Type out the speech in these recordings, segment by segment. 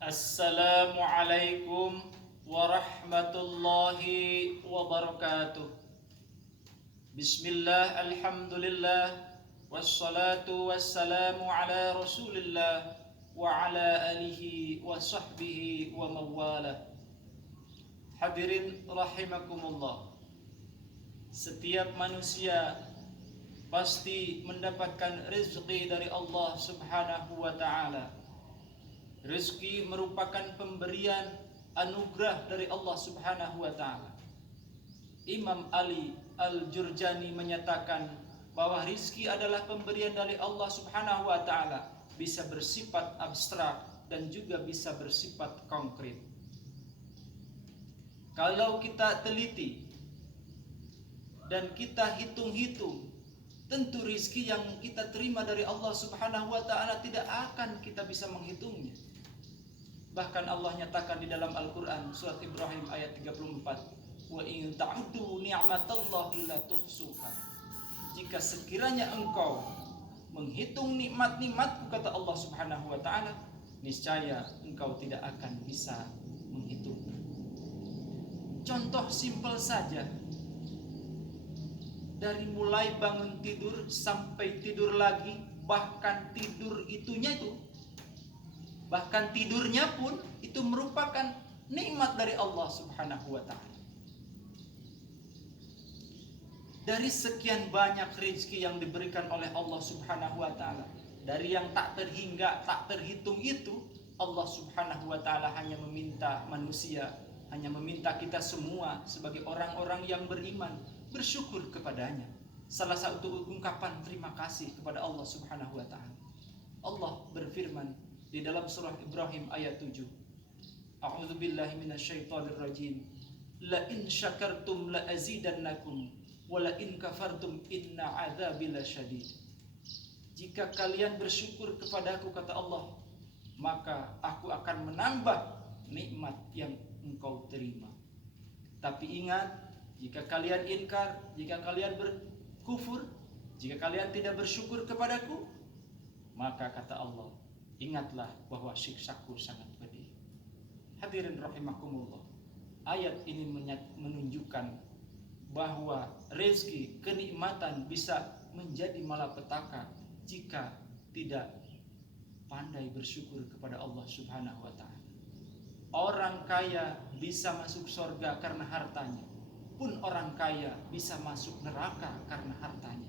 Assalamualaikum warahmatullahi wabarakatuh. Bismillah, alhamdulillah, wassalatu wassalamu ala rasulillah wa ala alihi wa sahbihi wa mawala. Hadirin rahimakumullah. Setiap manusia pasti mendapatkan rezeki dari Allah subhanahu wa ta'ala. Rezeki merupakan pemberian anugerah dari Allah subhanahu wa ta'ala. Imam Ali Al-Jurjani menyatakan bahwa rezeki adalah pemberian dari Allah subhanahu wa ta'ala, bisa bersifat abstrak dan juga bisa bersifat konkret. Kalau kita teliti dan kita hitung-hitung, tentu rezeki yang kita terima dari Allah subhanahu wa ta'ala tidak akan kita bisa menghitungnya. Bahkan Allah nyatakan di dalam Al-Quran surat Ibrahim ayat 34, wa in ta'uddu ni'matallahi la tuhsuha. Jika sekiranya engkau menghitung nikmat-nikmatku, kata Allah subhanahu wa ta'ala, niscaya engkau tidak akan bisa menghitungnya. Contoh simpel saja, dari mulai bangun tidur sampai tidur lagi, bahkan tidurnya pun itu merupakan nikmat dari Allah subhanahu wa ta'ala. Dari sekian banyak rezeki yang diberikan oleh Allah subhanahu wa ta'ala, dari yang tak terhingga, tak terhitung itu, Allah subhanahu wa ta'ala hanya meminta manusia, hanya meminta kita semua sebagai orang-orang yang beriman bersyukur kepadanya. Salah satu ungkapan terima kasih kepada Allah subhanahu wa ta'ala. Allah berfirman di dalam surah Ibrahim ayat 7, A'udzubillahi minasyaitonirrajim, la in syakartum la azidannakum wa la in kafartum inna adzabi lasyadid. Jika kalian bersyukur kepadaku, kata Allah, maka aku akan menambah nikmat yang engkau terima. Tapi ingat, jika kalian ingkar, jika kalian berkufur, jika kalian tidak bersyukur kepadaku, maka kata Allah, ingatlah bahwa siksaku sangat pedih. Hadirin rahimakumullah, ayat ini menunjukkan bahwa rezeki, kenikmatan bisa menjadi malapetaka jika tidak pandai bersyukur kepada Allah subhanahu wa ta'ala. Orang kaya bisa masuk surga karena hartanya, pun orang kaya bisa masuk neraka karena hartanya.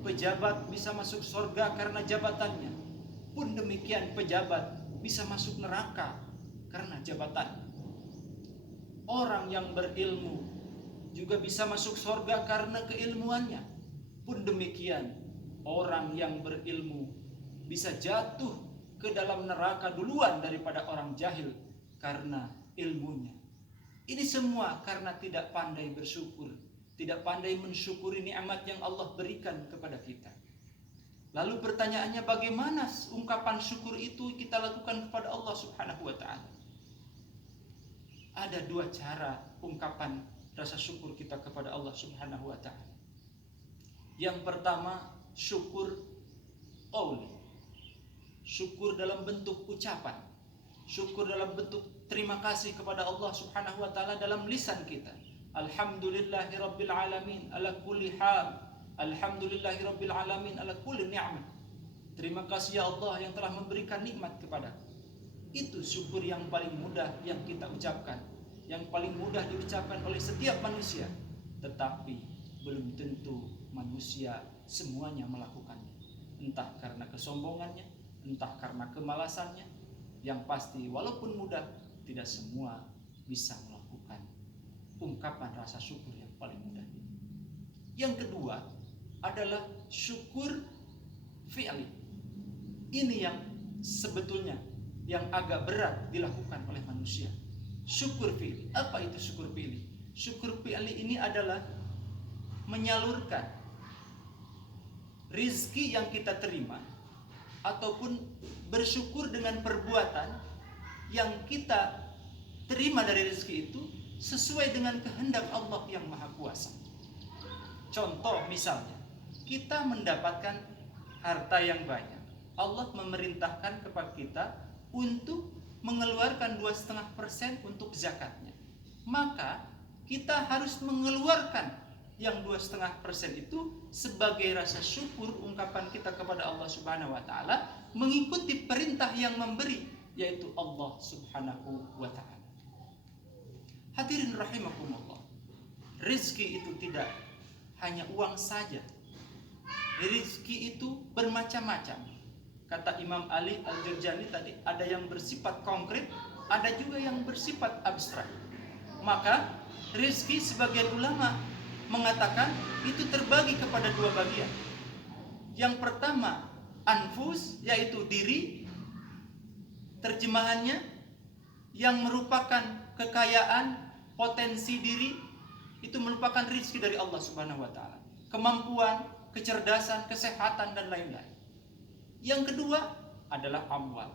Pejabat bisa masuk surga karena jabatannya, pun demikian pejabat bisa masuk neraka karena jabatan. Orang yang berilmu juga bisa masuk surga karena keilmuannya, pun demikian orang yang berilmu bisa jatuh ke dalam neraka duluan daripada orang jahil karena ilmunya. Ini semua karena tidak pandai bersyukur, tidak pandai mensyukuri nikmat yang Allah berikan kepada kita. Lalu pertanyaannya, bagaimana ungkapan syukur itu kita lakukan kepada Allah subhanahu wa ta'ala? Ada dua cara ungkapan rasa syukur kita kepada Allah subhanahu wa ta'ala. Yang pertama, syukur qauli, syukur dalam bentuk ucapan, syukur dalam bentuk terima kasih kepada Allah subhanahu wa ta'ala dalam lisan kita. Alhamdulillahi rabbil alamin ala kulli hal, alhamdulillahi rabbil alamin ala kulli ni'mah. Terima kasih ya Allah yang telah memberikan nikmat kepadaku. Itu syukur yang paling mudah yang kita ucapkan, yang paling mudah diucapkan oleh setiap manusia. Tetapi belum tentu manusia semuanya melakukannya, entah karena kesombongannya, entah karena kemalasannya. Yang pasti walaupun mudah, tidak semua bisa melakukan ungkapan rasa syukur yang paling mudah ini. Yang kedua adalah syukur fi'li. Ini yang sebetulnya yang agak berat dilakukan oleh manusia. Syukur fi'li. Apa itu syukur fi'li? Syukur fi'li ini adalah menyalurkan rizki yang kita terima, ataupun bersyukur dengan perbuatan yang kita terima dari rezeki itu sesuai dengan kehendak Allah yang Maha Kuasa. Contoh misalnya, kita mendapatkan harta yang banyak. Allah memerintahkan kepada kita untuk mengeluarkan 2,5% untuk zakatnya. Maka kita harus mengeluarkan yang 2,5% itu sebagai rasa syukur ungkapan kita kepada Allah Subhanahu wa taala, mengikuti perintah yang memberi, yaitu Allah Subhanahu wa taala. Hadirin rahimakumullah. Rizki itu tidak hanya uang saja. Rizki itu bermacam-macam. Kata Imam Ali Al-Jurjani tadi, ada yang bersifat konkret, ada juga yang bersifat abstrak. Maka rizki sebagian ulama mengatakan itu terbagi kepada dua bagian. Yang pertama, anfus, yaitu diri, terjemahannya yang merupakan kekayaan, potensi diri, itu merupakan rizki dari Allah Subhanahu wa taala. Kemampuan, kecerdasan, kesehatan, dan lain-lain. Yang kedua adalah amwal,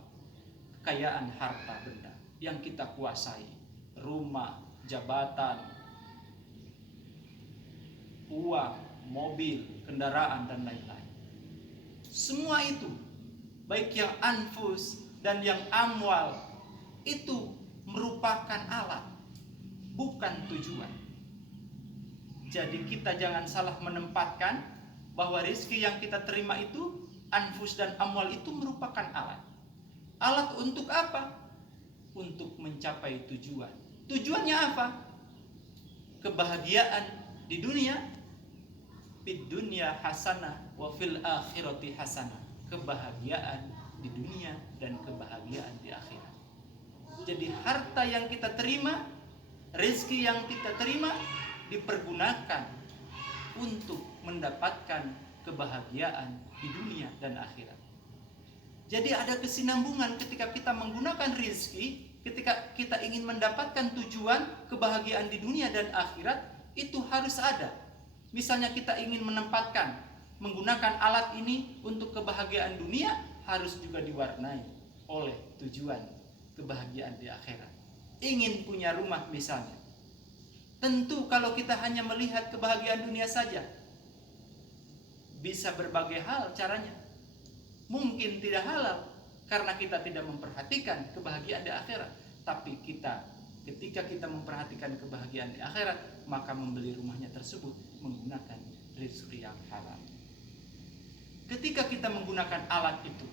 kekayaan harta benda yang kita kuasai, rumah, jabatan, uang, mobil, kendaraan, dan lain-lain. Semua itu, baik yang anfus dan yang amwal, itu merupakan alat, bukan tujuan. Jadi kita jangan salah menempatkan bahwa rezeki yang kita terima itu, anfus dan amwal itu merupakan alat. Alat untuk apa? Untuk mencapai tujuan. Tujuannya apa? Kebahagiaan di dunia, fid dunya hasanah wa fil akhirati hasanah. Kebahagiaan di dunia dan kebahagiaan di akhirat. Jadi harta yang kita terima, rezeki yang kita terima dipergunakan untuk mendapatkan kebahagiaan di dunia dan akhirat. Jadi ada kesinambungan ketika kita menggunakan rezeki, ketika kita ingin mendapatkan tujuan kebahagiaan di dunia dan akhirat, itu harus ada. Misalnya kita ingin menggunakan alat ini untuk kebahagiaan dunia, harus juga diwarnai oleh tujuan kebahagiaan di akhirat. Ingin punya rumah misalnya, tentu kalau kita hanya melihat kebahagiaan dunia saja, bisa berbagai hal caranya. Mungkin tidak halal karena kita tidak memperhatikan kebahagiaan di akhirat. Tapi ketika kita memperhatikan kebahagiaan di akhirat, maka membeli rumahnya tersebut menggunakan rezeki yang halal. Ketika kita menggunakan alat itu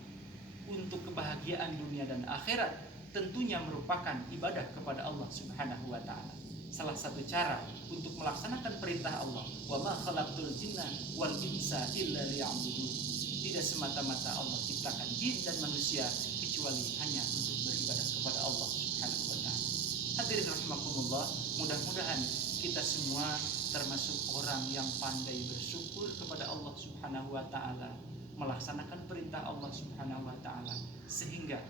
untuk kebahagiaan dunia dan akhirat, tentunya merupakan ibadah kepada Allah Subhanahu wa taala. Salah satu cara untuk melaksanakan perintah Allah, wa ma khalaqtul jinna wal insa illa liya'budun. Tidak semata-mata Allah ciptakan jin dan manusia kecuali hanya untuk beribadah kepada Allah Subhanahu wa taala. Hadirin rahimakumullah, mudah-mudahan kita semua termasuk orang yang pandai bersyukur kepada Allah Subhanahu wa taala, melaksanakan perintah Allah Subhanahu wa taala, sehingga